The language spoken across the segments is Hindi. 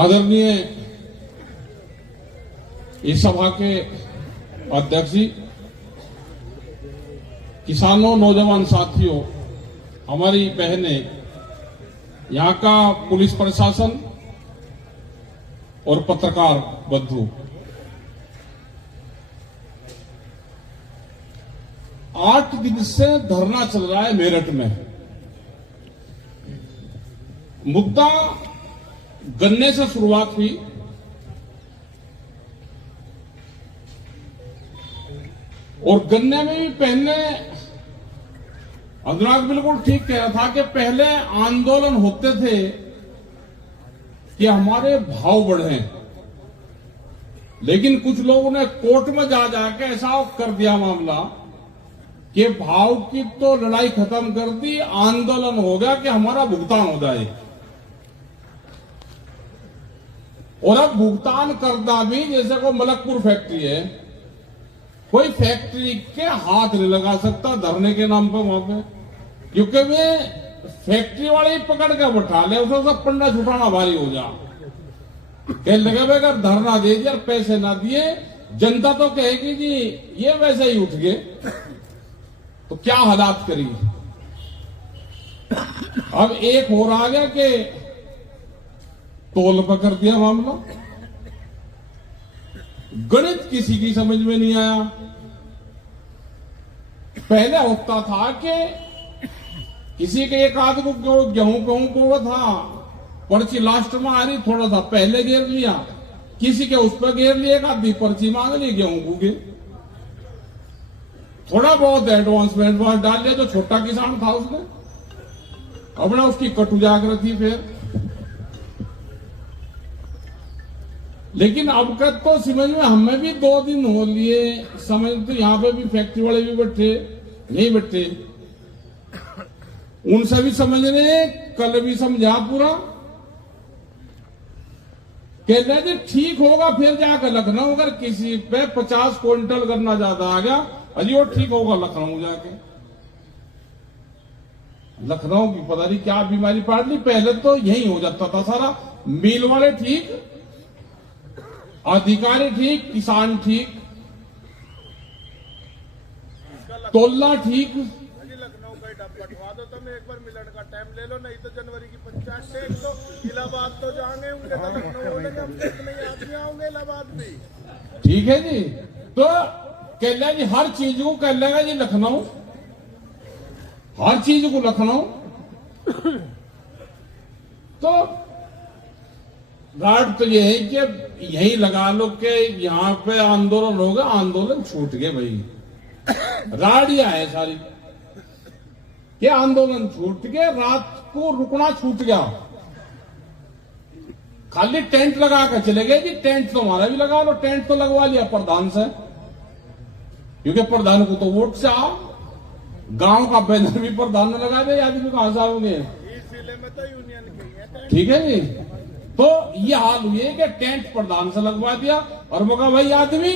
आदरणीय इस सभा के अध्यक्ष जी, किसानों, नौजवान साथियों, हमारी बहनें, यहाँ का पुलिस प्रशासन और पत्रकार बंधु, 8 दिन से धरना चल रहा है मेरठ में। मुद्दा गन्ने से शुरुआत हुई, और गन्ने में भी पहले अनुराग बिल्कुल ठीक कह रहा था कि पहले आंदोलन होते थे कि हमारे भाव बढ़े, लेकिन कुछ लोगों ने कोर्ट में जा जाके ऐसा कर दिया मामला कि भाव की तो लड़ाई खत्म कर दी, आंदोलन हो गया कि हमारा भुगतान हो जाए। और अब भुगतान करना भी, जैसे को मलकपुर फैक्ट्री है, कोई फैक्ट्री के हाथ नहीं लगा सकता धरने के नाम पे वहां पे, क्योंकि वे फैक्ट्री वाले ही पकड़ के बैठा ले, उसको सब पन्ना छुटाना भारी हो जा। कह लगे अगर धरना दे दिया, पैसे ना दिए, जनता तो कहेगी कि ये वैसे ही उठ गए, तो क्या हालात करेगी। अब एक हो रहा गया कि तोल पकड़ दिया मामला, गणित किसी की समझ में नहीं आया। पहले होता था कि किसी के एक आदमी को गेहूं को था, पर्ची लास्ट में आ रही, थोड़ा सा पहले घेर लिया, किसी के उस पर घेर लिया, एक आदमी पर्ची मांग ली गेहूं को के, थोड़ा बहुत एडवांस डाल लिया। जो छोटा किसान था उसने अपना उसकी कटु जागृति फिर। लेकिन अब का तो समझ में हमें भी 2 दिन हो लिए, समझ तो यहां पे भी फैक्ट्री वाले भी बैठे नहीं बैठे, उनसे भी समझने, कल भी समझा पूरा, कह रहे थे ठीक होगा फिर जाकर लखनऊ, अगर किसी पे 50 क्विंटल गन्ना ज्यादा आ गया, अजी वो ठीक होगा लखनऊ जाके। लखनऊ की पता नहीं क्या बीमारी पाड़ ली, पहले तो यही हो जाता था सारा, मिल वाले ठीक, अधिकारी ठीक, किसान ठीक, तोलना ठीक। लखनऊ का डब बंटवा दो, तुम एक बार मिलट का टाइम ले लो, नहीं तो जनवरी की 50 से तो इलाहाबाद तो जाएंगे होंगे, तो लखनऊ होने का नहीं आदमी आओगे इलाहाबाद भी। ठीक है जी, तो कह लेगा जी हर चीज को कह लेगा जी लखनऊ, हर चीज को लखनऊ। तो राड तो ये है कि यही लगा लो कि यहां पे आंदोलन होगा, आंदोलन छूट गए भाई। राडिया है सारी कि आंदोलन छूट गए, रात को रुकना छूट गया, खाली टेंट लगा कर चले गए जी। टेंट तो हमारा भी लगा लो, टेंट तो लगवा लिया प्रधान से, क्योंकि प्रधान को तो वोट से आओ, गांव का बैनर भी प्रधान ने लगा दे, आदमी कहां से आओगे। इस जिले में तो यूनियन की है। ठीक है जी, तो ये हाल हुई है कि टेंट प्रधान से लगवा दिया, और वो कहा भाई आदमी,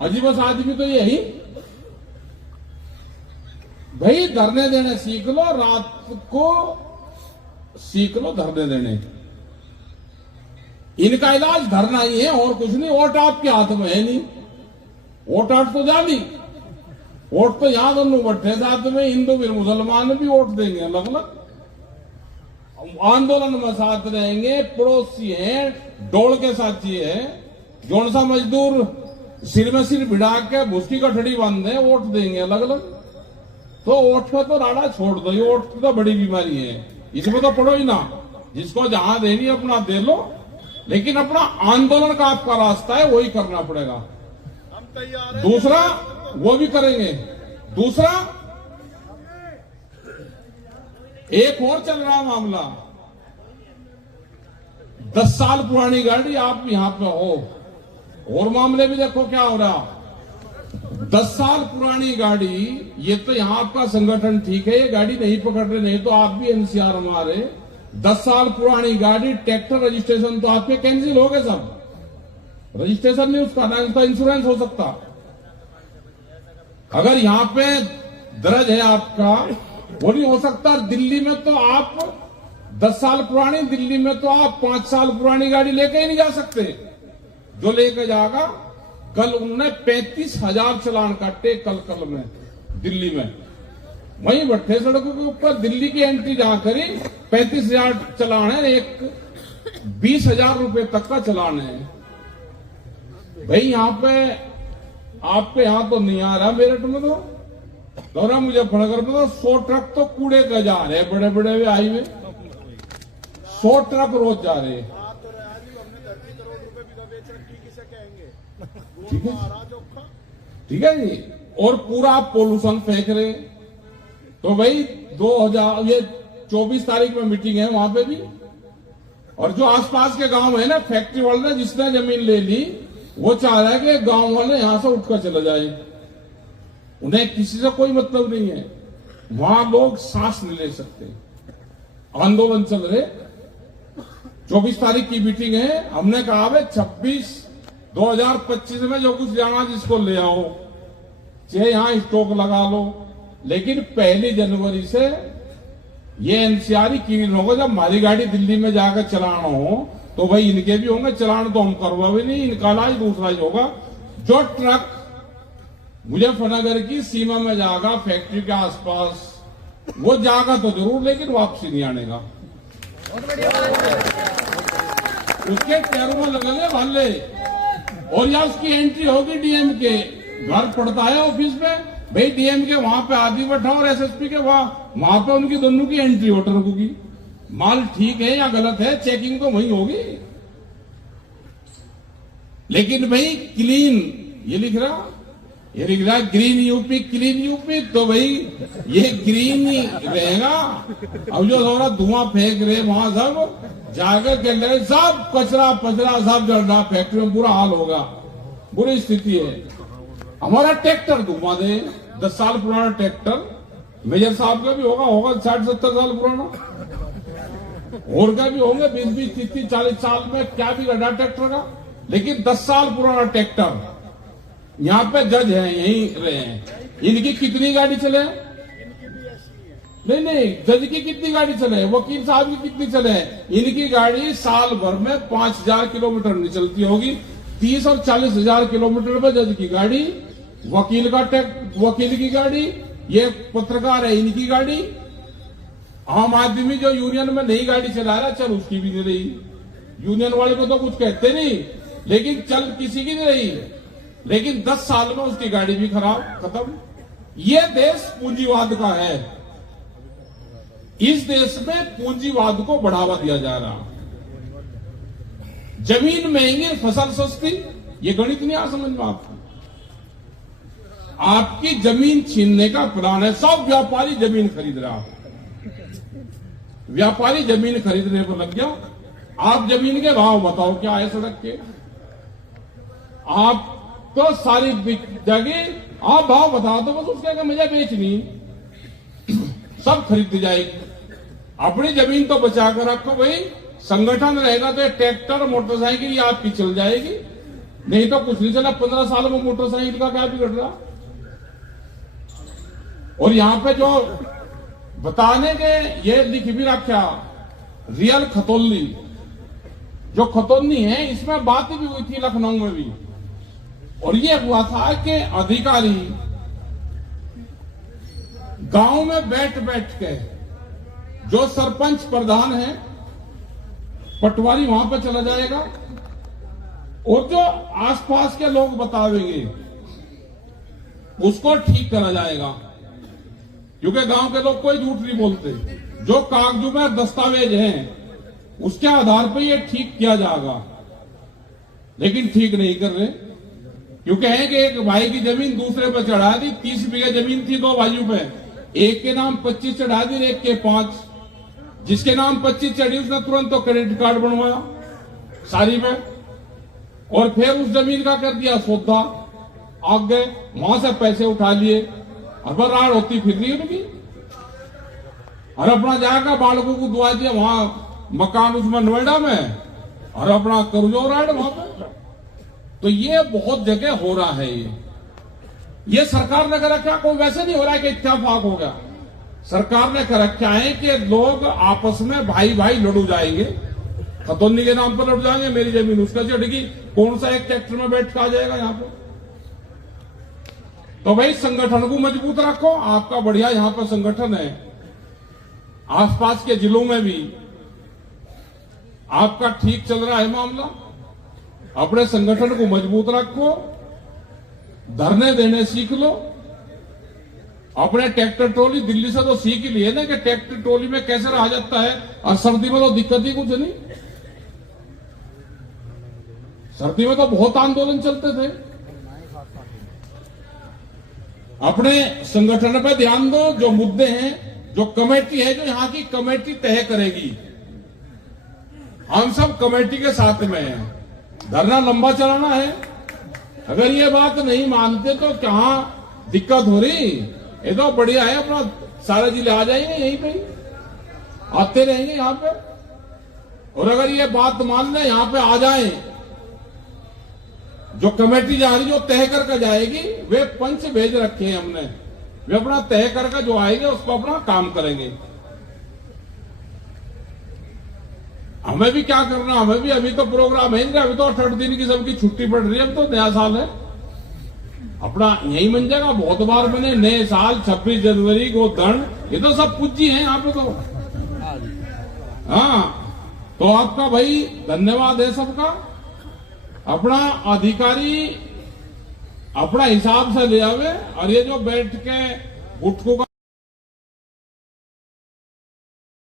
अजी बस आदमी तो यही भाई, धरने देने सीख लो, रात को सीख लो धरने देने। इनका इलाज धरना ही है और कुछ नहीं। वोट आपके हाथ में है नहीं, वोट आठ तो जानी, वोट तो यहां दोनों बैठे साथ में, हिंदू भी मुसलमान भी वोट देंगे अलग अलग, आंदोलन में साथ रहेंगे, पड़ोसी हैं, डोल के साथी है, जौन सा मजदूर सिर में सिर भिड़ा के भूसी का ठड़ी बांधे, वोट देंगे अलग अलग। तो वोट का तो राड़ा छोड़ दो, ये वोट तो बड़ी बीमारी है, इसमें तो पड़ो ही ना, जिसको जहां देनी अपना दे लो, लेकिन अपना आंदोलन का आपका रास्ता है वही करना पड़ेगा। हम तैयार हैं। दूसरा वो भी करेंगे। दूसरा एक और चल रहा मामला, 10 साल पुरानी गाड़ी, आप यहां पे हो, और मामले भी देखो क्या हो रहा। 10 साल पुरानी गाड़ी, ये तो यहां आपका संगठन ठीक है, ये गाड़ी नहीं पकड़ रहे, नहीं तो आप भी एनसीआर हमारे। 10 साल पुरानी गाड़ी, ट्रैक्टर रजिस्ट्रेशन तो आपके कैंसिल हो गए सब, रजिस्ट्रेशन नहीं उसका, ना उसका इंश्योरेंस हो सकता। अगर यहां पे दर्ज है आपका, वो नहीं हो सकता। दिल्ली में तो आप 10 साल पुरानी, दिल्ली में तो आप 5 साल पुरानी गाड़ी लेके ही नहीं जा सकते। जो लेके जाएगा, कल उन्होंने 35,000 चालान काटे कल में दिल्ली में। वहीं बैठे सड़कों के ऊपर दिल्ली की एंट्री जहां करी 35,000 चालान है, एक 20,000 रुपए तक का चालान है। भाई यहाँ पे आपके यहाँ तो नहीं आ रहा, मेरठ में तो दौरा मुजफ्फरनगर में तो 100 ट्रक तो कूड़े का जा रहे हैं, बड़े बड़े हाईवे 100 ट्रक रोज जा रहे हैं। तो राजीव हमने 30 करोड़ रुपए बिना बेच रखी, किसे कहेंगे? ठीक है, महाराज औखा। ठीक है जी। और पूरा पोल्यूशन फेंक रहे। तो भाई 24 तारीख में मीटिंग है वहां पे भी। और जो आसपास के गांव है ना, फैक्ट्री वाले जिसने जमीन ले ली, वो चाह रहा है कि गांव वाले यहां से उठकर चले जाए। उन्हें किसी से कोई मतलब नहीं है। वहां लोग सांस नहीं ले सकते, आंदोलन चल रहे। 24 तारीख की मीटिंग है। हमने कहा है 2025 में जो कुछ जाना जिसको ले आओ, चाहे यहां स्टॉक लगा लो, लेकिन 1 जनवरी से ये एनसीआर क्लीन होगा। जब हमारी गाड़ी दिल्ली में जाकर चलाना हो तो भाई इनके भी होंगे चलान, तो हम करवा भी नहीं, इनका इलाज दूसरा ही होगा। जो ट्रक मुजफ्फरनगर की सीमा में जाएगा, फैक्ट्री के आसपास, वो जाएगा तो जरूर, लेकिन वापसी नहीं आनेगा। उसके पैरों में लगेंगे भाले, और या उसकी एंट्री होगी डीएम के घर पड़ता है ऑफिस में। भाई डीएम के वहां पे आदमी बैठा और एसएसपी के वहां पे उनकी दोनों की एंट्री ऑर्डर होगी। माल ठीक है या गलत है, चेकिंग तो वही होगी। लेकिन भाई क्लीन ये लिख रहा ग्रीन यूपी, क्लीन यूपी, तो भाई ये ग्रीन ही रहेगा। अब जो थोड़ा धुआं फेंक रहे वहां सब जाकर कह रहे सब कचरा पचरा सब जल रहा, फैक्ट्री में बुरा हाल होगा, बुरी स्थिति है। हमारा ट्रैक्टर घुमा दे, 10 साल पुराना ट्रैक्टर, मेजर साहब का भी होगा 60-70 साल पुराना, और का भी होंगे 20-20, 30-30, 40 साल में, क्या भी गड्ढा ट्रैक्टर का। लेकिन 10 साल पुराना ट्रैक्टर, यहाँ पे जज है, यहीं रहे हैं, इनकी कितनी गाड़ी चले? नहीं, जज की कितनी गाड़ी चले, वकील साहब की कितनी चले? इनकी गाड़ी साल भर में 5,000 किलोमीटर नहीं चलती होगी। 30 और 40,000 किलोमीटर पे जज की गाड़ी, वकील की गाड़ी, ये पत्रकार है इनकी गाड़ी। आम आदमी जो यूनियन में नई गाड़ी चला रहा, चल उसकी भी नहीं रही, यूनियन वाले को तो कुछ कहते नहीं, लेकिन चल किसी की नहीं रही। लेकिन 10 साल में उसकी गाड़ी भी खराब, खत्म। ये देश पूंजीवाद का है। इस देश में पूंजीवाद को बढ़ावा दिया जा रहा। जमीन महंगी, फसल सस्ती, ये गणित नहीं आ समझ में आपको। आपकी जमीन छीनने का प्लान है। सब व्यापारी जमीन खरीद रहा, व्यापारी जमीन खरीदने पर लग गया। आप जमीन के भाव बताओ क्या है सड़क के? आप तो सारी जगह आप भाव बता दो, बस उसके मुझे बेचनी, सब खरीद जाएगी। अपनी जमीन तो बचा कर रखो भाई। संगठन रहेगा तो ट्रैक्टर मोटरसाइकिल आपकी चल जाएगी, नहीं तो कुछ नहीं चला। 15 साल में मोटरसाइकिल का क्या बिगड़ रहा। और यहां पे जो बताने के ये लिख भी रखा, रियल खतौली, जो खतौनी है, इसमें बात भी हुई थी लखनऊ में भी। और ये हुआ था कि अधिकारी गांव में बैठ के, जो सरपंच प्रधान है, पटवारी वहां पर चला जाएगा, और जो आसपास के लोग बतावेंगे उसको ठीक करा जाएगा। क्योंकि गांव के लोग कोई झूठ नहीं बोलते। जो कागजों में दस्तावेज हैं उसके आधार पर ये ठीक किया जाएगा। लेकिन ठीक नहीं कर रहे, क्योंकि है कि एक भाई की जमीन दूसरे पर चढ़ा दी। 30 बीघा जमीन थी 2 भाइयों पे, एक के नाम 25 चढ़ा दी, एक के 5। जिसके नाम 25 चढ़ी उसने तुरंत तो क्रेडिट कार्ड बनवाया सारी में, और फिर उस जमीन का कर दिया सौदा। आगे वहां से पैसे उठा लिए, हड़बड़ाहट होती फिर रही उनकी, और अपना जाकर बालकों को दुआ दिया वहां मकान उसमें नोएडा में, और अपना कर्जो राइड वहां पे। तो ये बहुत जगह हो रहा है। ये सरकार ने कर रखा, कोई वैसे नहीं हो रहा है कि इत्तेफाक हो गया। सरकार ने कर रखा है कि लोग आपस में भाई भाई लड़ू जाएंगे, खतौनी के नाम पर लड़ जाएंगे, मेरी जमीन उसका चढ़ेगी, कौन सा एक ट्रैक्टर में बैठ के आ जाएगा यहां पर। तो भाई संगठन को मजबूत रखो, आपका बढ़िया यहां पर संगठन है, आसपास के जिलों में भी आपका ठीक चल रहा है मामला, अपने संगठन को मजबूत रखो, धरने देने सीख लो। अपने ट्रैक्टर ट्रॉली दिल्ली से तो सीख ही लिए ना कि ट्रैक्टर ट्रॉली में कैसे रहा जाता है, और सर्दी में तो दिक्कत ही कुछ नहीं। सर्दी में तो बहुत आंदोलन चलते थे। अपने संगठन पे ध्यान दो, जो मुद्दे हैं, जो कमेटी है, जो यहां की कमेटी तय करेगी, हम सब कमेटी के साथ में हैं। धरना लंबा चलाना है, अगर ये बात नहीं मानते तो कहां दिक्कत हो रही। ये तो बढ़िया है, अपना सारे जिले आ जाएंगे, यहीं पे आते रहेंगे यहां पे, और अगर ये बात मान ले यहां पे आ जाए, जो कमेटी जा रही जो तय करके जाएगी, वे पंच भेज रखे हैं हमने, वे अपना तय करके जो आएंगे उसको अपना काम करेंगे। हमें भी क्या करना, हमें भी अभी तो प्रोग्राम है, अभी तो 8 दिन की सबकी छुट्टी पड़ रही है, अब तो नया साल है, अपना यही बन जाएगा। बहुत बार बने नए साल, 26 जनवरी को दंड, ये तो सब पूज्य हैं यहाँ पे तो। हाँ, तो आपका भाई धन्यवाद है सबका। अपना अधिकारी अपना हिसाब से ले आवे, और ये जो बैठ के गुटखों का